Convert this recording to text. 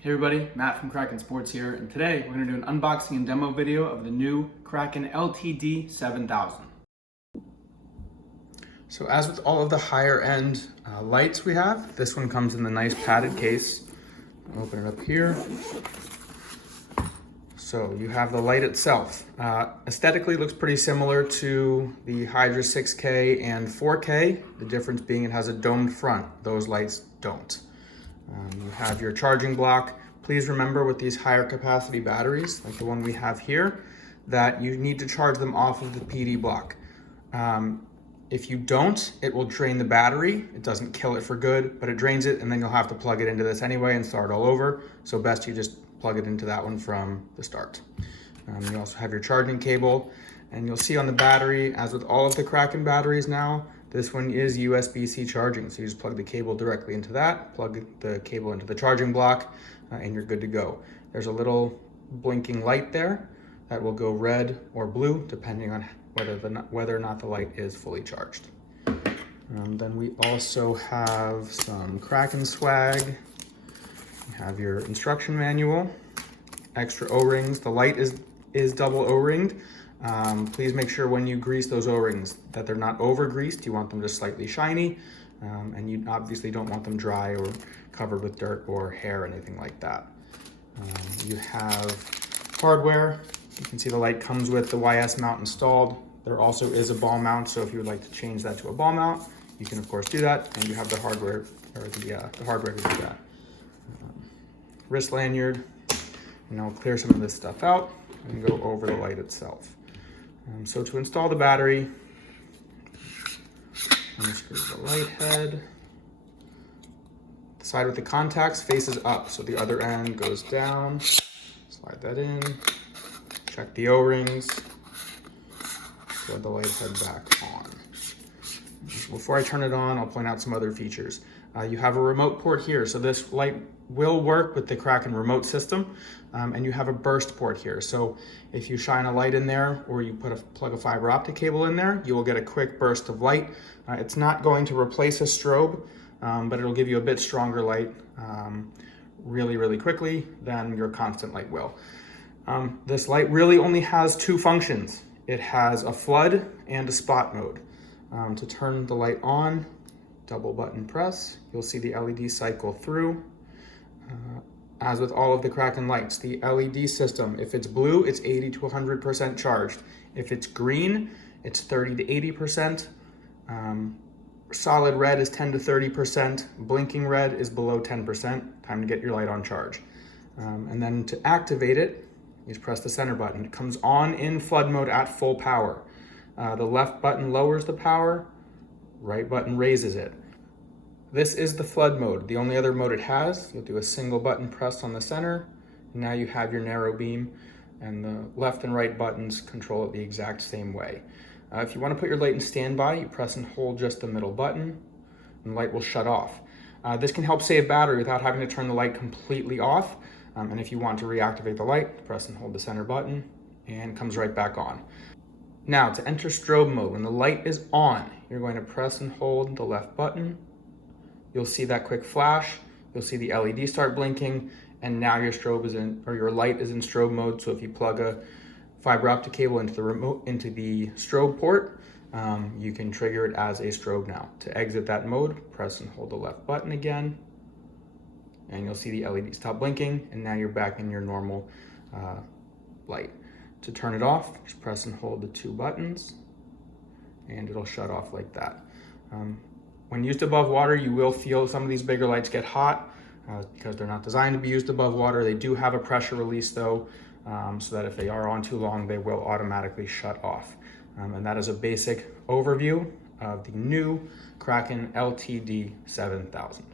Hey everybody, Matt from Kraken Sports here, and today we're going to do an unboxing and demo video of the new Kraken LTD 7000. So as with all of the higher end lights we have, this one comes in the nice padded case. I'll open it up here. So you have the light itself. Aesthetically looks pretty similar to the Hydra 6K and 4K, the difference being it has a domed front. Those lights don't. You have your charging block. Please remember with these higher capacity batteries, like the one we have here, that you need to charge them off of the PD block. If you don't, it will drain the battery. It doesn't kill it for good, but it drains it, and then you'll have to plug it into this anyway and start all over. So best you just plug it into that one from the start. You also have your charging cable, and you'll see on the battery, as with all of the Kraken batteries now, this one is Usbc charging. So you just plug the cable directly into that, plug the cable into the charging block, and you're good to go. There's a little blinking light there that will go red or blue, depending on whether or not the light is fully charged. Then we also have some Kraken swag. You have your instruction manual, extra O-rings. The light is double O-ringed. Please make sure when you grease those O-rings that they're not over-greased. You want them just slightly shiny, and you obviously don't want them dry or covered with dirt or hair or anything like that. You have hardware. You can see the light comes with the YS mount installed. There also is a ball mount, so if you would like to change that to a ball mount, you can of course do that, and you have the hardware, or the hardware to do that. Wrist lanyard, and I'll clear some of this stuff out and go over the light itself. So to install the battery, unscrew the light head. The side with the contacts faces up, so the other end goes down. Slide that in. Check the O-rings. Thread the light head back on. Before I turn it on, I'll point out some other features. You have a remote port here, so this light will work with the Kraken remote system, and you have a burst port here. So if you shine a light in there, or you plug a fiber optic cable in there, you will get a quick burst of light. It's not going to replace a strobe, but it'll give you a bit stronger light really quickly than your constant light will. This light really only has two functions. It has a flood and a spot mode. To turn the light on, double button press, you'll see the LED cycle through. As with all of the Kraken lights, the LED system, if it's blue, it's 80 to 100% charged. If it's green, it's 30 to 80%. Solid red is 10 to 30%. Blinking red is below 10%. Time to get your light on charge. And then to activate it, you just press the center button. It comes on in flood mode at full power. The left button lowers the power, right button raises it. This is the flood mode. The only other mode it has, you'll do a single button press on the center, and now you have your narrow beam, and the left and right buttons control it the exact same way. If you want to put your light in standby, you press and hold just the middle button, and the light will shut off. This can help save battery without having to turn the light completely off, and if you want to reactivate the light, press and hold the center button, and it comes right back on. Now, to enter strobe mode, when the light is on, you're going to press and hold the left button. You'll see that quick flash. You'll see the LED start blinking, and now your strobe is in, or your light is in strobe mode. So if you plug a fiber optic cable into the strobe port, you can trigger it as a strobe now. To exit that mode, press and hold the left button again, and you'll see the LED stop blinking, and now you're back in your normal light. To turn it off, just press and hold the two buttons, and it'll shut off like that. When used above water, you will feel some of these bigger lights get hot because they're not designed to be used above water. They do have a pressure release though, so that if they are on too long, they will automatically shut off. And that is a basic overview of the new Kraken LTD 7000.